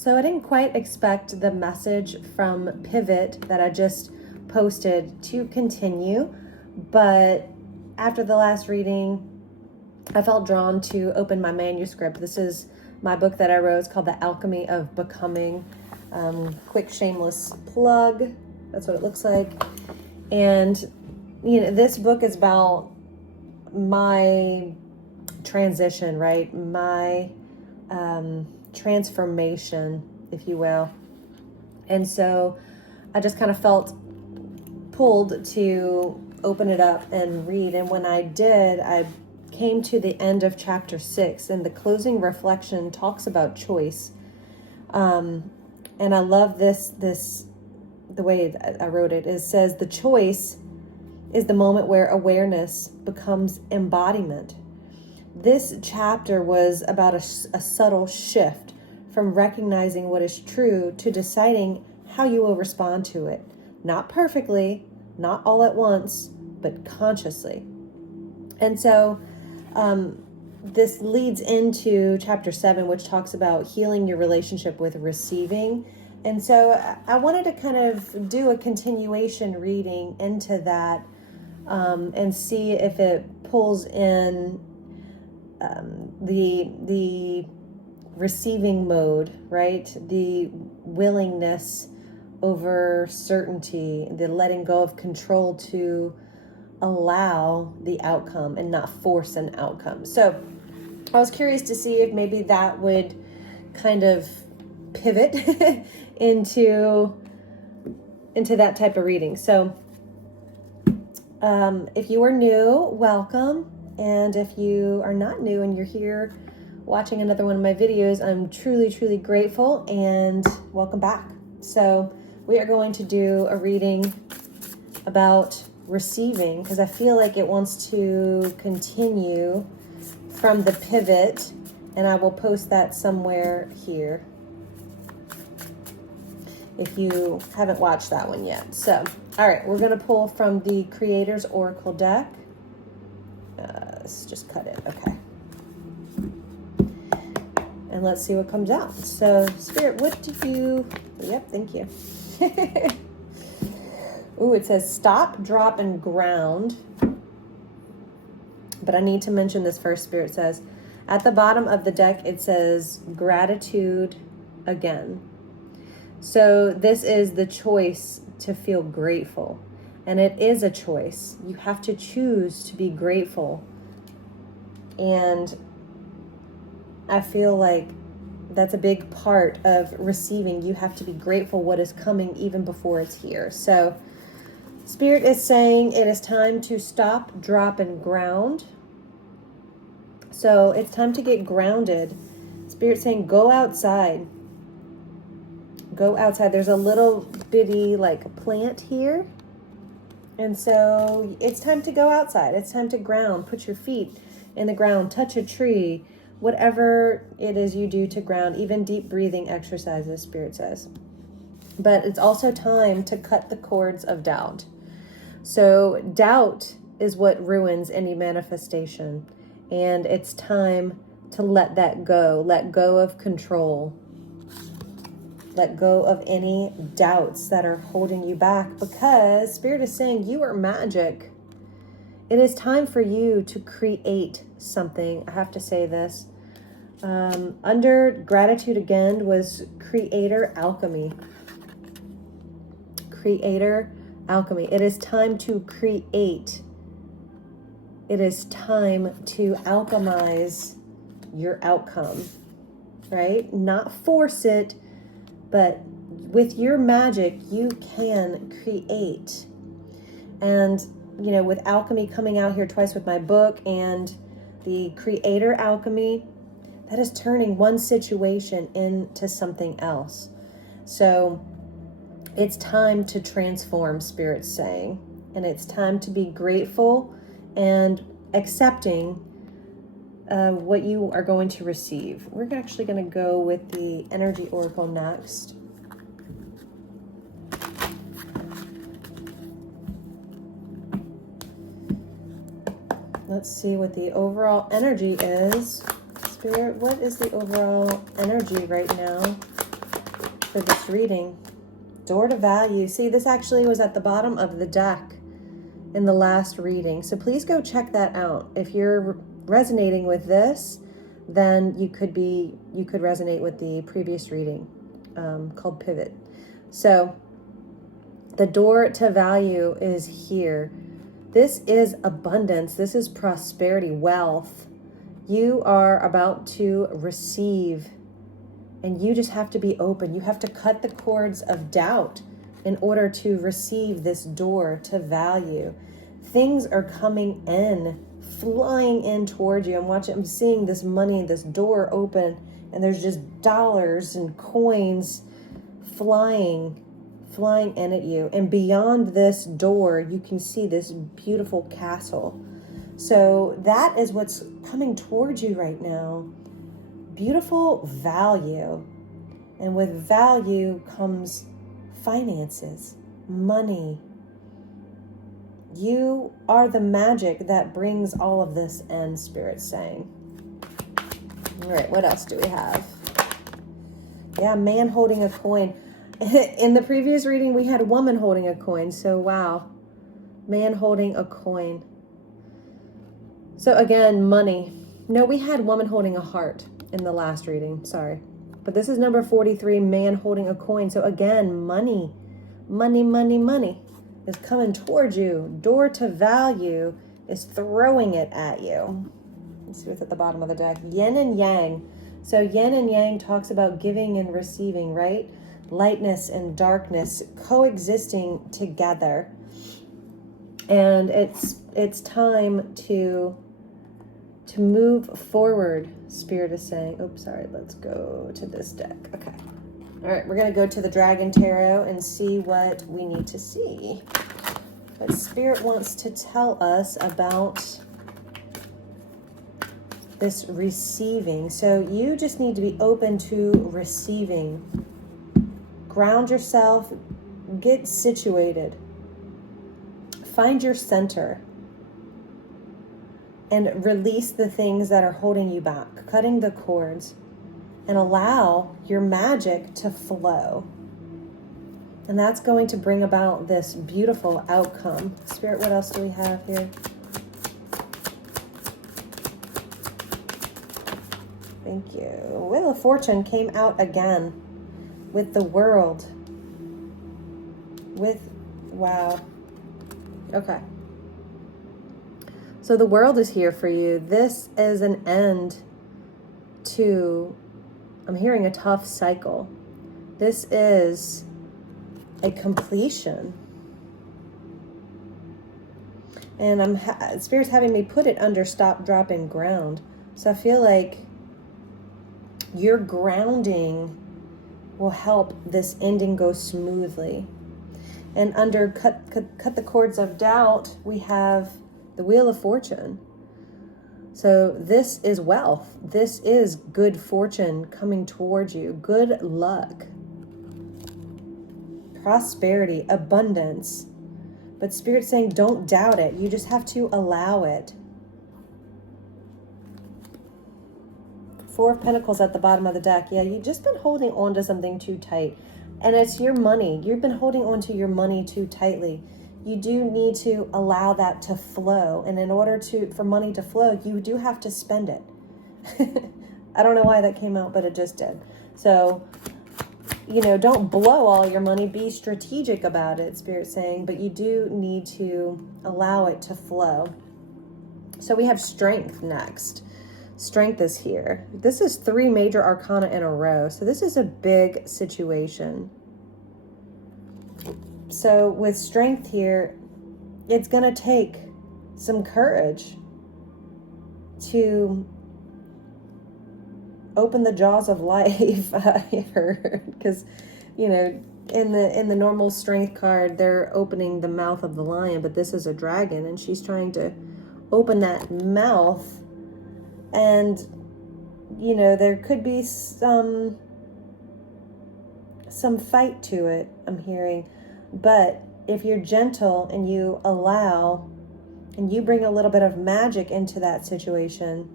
So I didn't quite expect the message from Pivot that I just posted to continue, but after the last reading, I felt drawn to open my manuscript. This is my book that I wrote. It's called The Alchemy of Becoming. Quick shameless plug. That's what it looks like. And, this book is about my transition, right? My transformation, if you will. And so I just kind of felt pulled to open it up and read. And when I did, I came to the end of chapter 6, and the closing reflection talks about choice. And I love the way I wrote it. It says, the choice is the moment where awareness becomes embodiment. This chapter was about a subtle shift from recognizing what is true to deciding how you will respond to it. Not perfectly, not all at once, but consciously. And so this leads into chapter 7, which talks about healing your relationship with receiving. And so I wanted to kind of do a continuation reading into that and see if it pulls in the receiving mode, right? The willingness over certainty, the letting go of control to allow the outcome and not force an outcome. So I was curious to see if maybe that would kind of pivot into that type of reading. So if you are new, welcome. And if you are not new and you're here watching another one of my videos, I'm truly, truly grateful and welcome back. So we are going to do a reading about receiving because I feel like it wants to continue from the pivot, and I will post that somewhere here if you haven't watched that one yet. So, all right, we're going to pull from the Creator's Oracle deck. Let's just cut it. Okay. And let's see what comes out. So, Spirit, what do you... Yep, thank you. Ooh, it says stop, drop, and ground. But I need to mention this first. Spirit says, at the bottom of the deck, it says gratitude again. So this is the choice to feel grateful. And it is a choice. You have to choose to be grateful. And I feel like that's a big part of receiving. You have to be grateful what is coming even before it's here. So Spirit is saying it is time to stop, drop, and ground. So it's time to get grounded. Spirit's saying go outside. Go outside. There's a little bitty plant here. And so it's time to go outside. It's time to ground. Put your feet in the ground. Touch a tree. Whatever it is you do to ground. Even deep breathing exercises, Spirit says. But it's also time to cut the cords of doubt. So doubt is what ruins any manifestation. And it's time to let that go. Let go of control. Let go of any doubts that are holding you back, because Spirit is saying you are magic. It is time for you to create something. I have to say this. Under gratitude again was creator alchemy. Creator alchemy. It is time to create. It is time to alchemize your outcome, right? Not force it, but with your magic, you can create. And, with alchemy coming out here twice with my book and the creator alchemy, that is turning one situation into something else. So it's time to transform, Spirit's saying. And it's time to be grateful and accepting what you are going to receive. We're actually going to go with the Energy Oracle next. Let's see what the overall energy is. Spirit, what is the overall energy right now for this reading. Door to value. See, this actually was at the bottom of the deck in the last reading. So please go check that out. If you're resonating with this, then you could resonate with the previous reading called Pivot. So the door to value is here. This is abundance. This is prosperity, wealth. You are about to receive, and you just have to be open. You have to cut the cords of doubt in order to receive this door to value. Things are coming in, flying in towards you. I'm seeing this money, this door open, and there's just dollars and coins flying in at you. And beyond this door, you can see this beautiful castle. So that is what's coming towards you right now. Beautiful value. And with value comes finances, money. You are the magic that brings all of this in, Spirit's saying. All right, what else do we have? Yeah, man holding a coin. In the previous reading, we had a woman holding a coin. So, wow. Man holding a coin. So, again, money. No, we had woman holding a heart in the last reading. Sorry. But this is number 43, man holding a coin. So, again, money. Money, money, money is coming towards you. Door to value is throwing it at you. Let's see what's at the bottom of the deck. Yin and yang. So, yin and yang talks about giving and receiving, right? Lightness and darkness coexisting together. And it's time to move forward, Spirit is saying. Oops, sorry, let's go to this deck. Okay. All right, we're going to go to the Dragon Tarot and see what we need to see. What Spirit wants to tell us about this receiving. So you just need to be open to receiving. Ground yourself, get situated, find your center, and release the things that are holding you back, cutting the cords, and allow your magic to flow. And that's going to bring about this beautiful outcome. Spirit, what else do we have here? Thank you. Wheel of Fortune came out again. With the world. Wow. Okay. So the world is here for you. This is an end to, I'm hearing a tough cycle. This is a completion. And Spirit's having me put it under stop, drop, and ground. So I feel like your grounding will help this ending go smoothly. And under cut the cords of doubt, we have the Wheel of Fortune. So this is wealth. This is good fortune coming towards you. Good luck. Prosperity, abundance. But Spirit's saying don't doubt it. You just have to allow it. Four of Pentacles at the bottom of the deck. Yeah, you've just been holding on to something too tight. And it's your money. You've been holding on to your money too tightly. You do need to allow that to flow. And in order for money to flow, you do have to spend it. I don't know why that came out, but it just did. So, don't blow all your money. Be strategic about it, Spirit's saying. But you do need to allow it to flow. So we have strength next. Strength is here. This is 3 major arcana in a row. So this is a big situation. So with strength here, it's going to take some courage to open the jaws of life. I heard, because, in the normal strength card, they're opening the mouth of the lion, but this is a dragon, and she's trying to open that mouth. And, there could be some fight to it, I'm hearing. But if you're gentle and you allow and you bring a little bit of magic into that situation,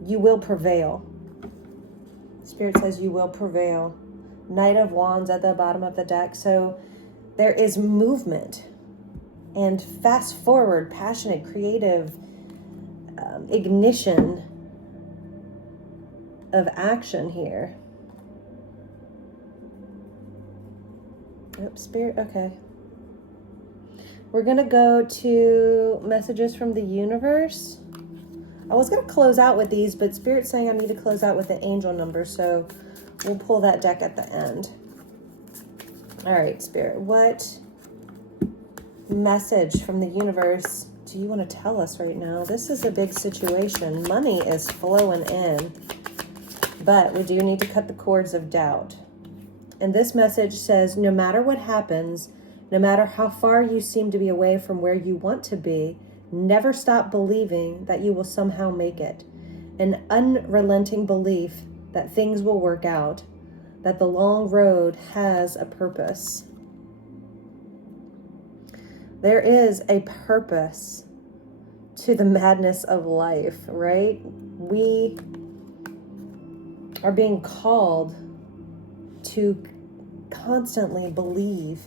you will prevail. Spirit says you will prevail. Knight of Wands at the bottom of the deck. So there is movement and fast forward, passionate, creative ignition of action here. Oops, Spirit, okay. We're going to go to messages from the universe. I was going to close out with these, but Spirit's saying I need to close out with the angel number, so we'll pull that deck at the end. All right, Spirit, what message from the universe do you want to tell us right now? This is a big situation. Money is flowing in, but we do need to cut the cords of doubt. And this message says, no matter what happens, no matter how far you seem to be away from where you want to be, never stop believing that you will somehow make it. An unrelenting belief that things will work out, that the long road has a purpose. There is a purpose to the madness of life, right? We are being called to constantly believe,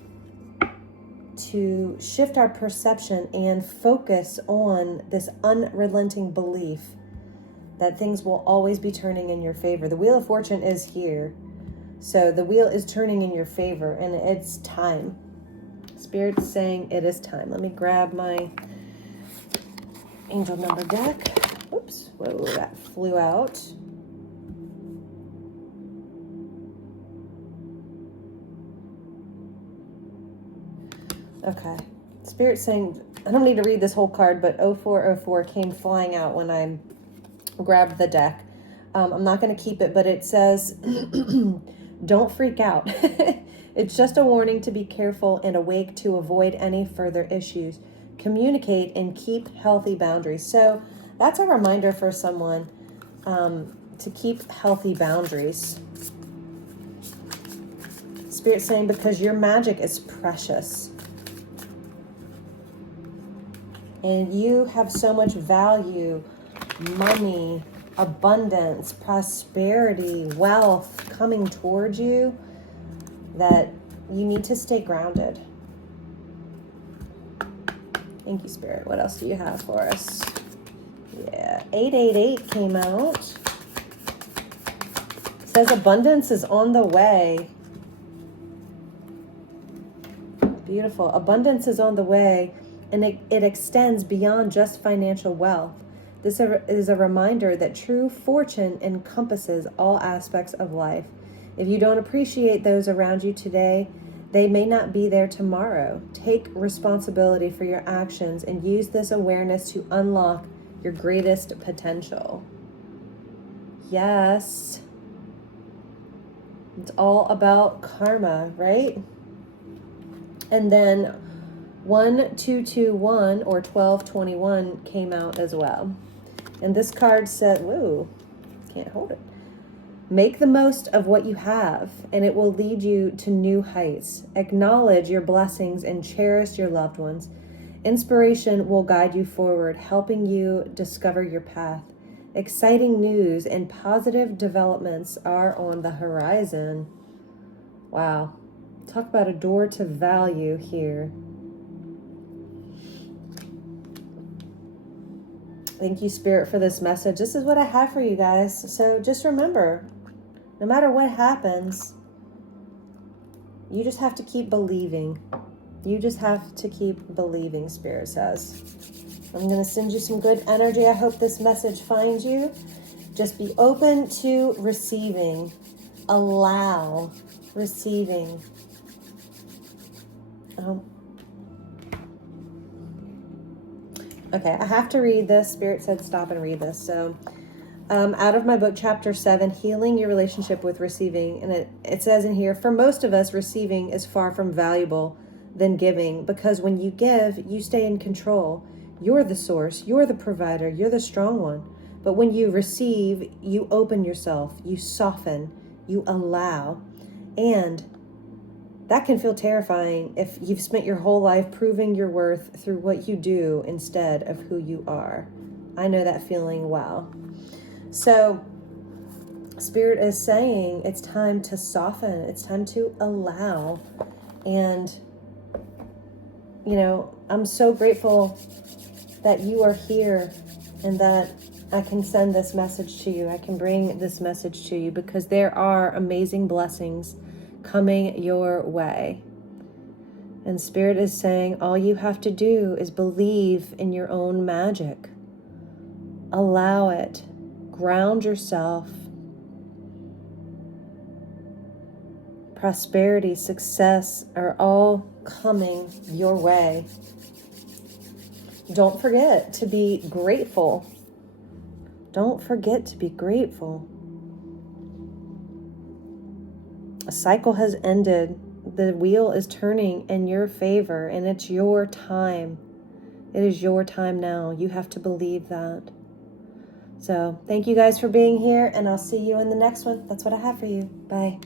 to shift our perception and focus on this unrelenting belief that things will always be turning in your favor. The Wheel of Fortune is here. So the wheel is turning in your favor, and it's time. Spirit's saying it is time. Let me grab my angel number deck. Oops, whoa, that flew out. Okay. Spirit's saying, I don't need to read this whole card, but 0404 came flying out when I grabbed the deck. I'm not going to keep it, but it says, don't freak out. It's just a warning to be careful and awake to avoid any further issues. Communicate and keep healthy boundaries. So that's a reminder for someone to keep healthy boundaries. Spirit's saying, because your magic is precious. And you have so much value, money, abundance, prosperity, wealth coming towards you that you need to stay grounded. Thank you, Spirit. What else do you have for us? Yeah, 888 came out. It says abundance is on the way. Beautiful. Abundance is on the way. And it extends beyond just financial wealth. This is a reminder that true fortune encompasses all aspects of life. If you don't appreciate those around you today, they may not be there tomorrow. Take responsibility for your actions and use this awareness to unlock your greatest potential. Yes. It's all about karma, right? And then 1221 or 1221 came out as well. And this card said, whoa, can't hold it. Make the most of what you have, and it will lead you to new heights. Acknowledge your blessings and cherish your loved ones. Inspiration will guide you forward, helping you discover your path. Exciting news and positive developments are on the horizon. Wow. Talk about a door to value here. Thank you, Spirit, for this message. This is what I have for you guys. So just remember, no matter what happens, you just have to keep believing. You just have to keep believing, Spirit says. I'm going to send you some good energy. I hope this message finds you. Just be open to receiving. Allow receiving. Okay, I have to read this. Spirit said stop and read this. So out of my book, chapter 7, Healing Your Relationship with Receiving. And it says in here, for most of us, receiving is far from valuable than giving, because when you give, you stay in control. You're the source. You're the provider. You're the strong one. But when you receive, you open yourself. You soften. You allow. And that can feel terrifying if you've spent your whole life proving your worth through what you do instead of who you are. I know that feeling well. So Spirit is saying it's time to soften. It's time to allow. And, you know, I'm so grateful that you are here and that I can send this message to you. I can bring this message to you because there are amazing blessings coming your way. And Spirit is saying all you have to do is believe in your own magic. Allow it. Ground yourself. Prosperity, success are all coming your way. Don't forget to be grateful. Don't forget to be grateful. A cycle has ended. The wheel is turning in your favor, and it's your time. It is your time now. You have to believe that. So thank you guys for being here, and I'll see you in the next one. That's what I have for you. Bye.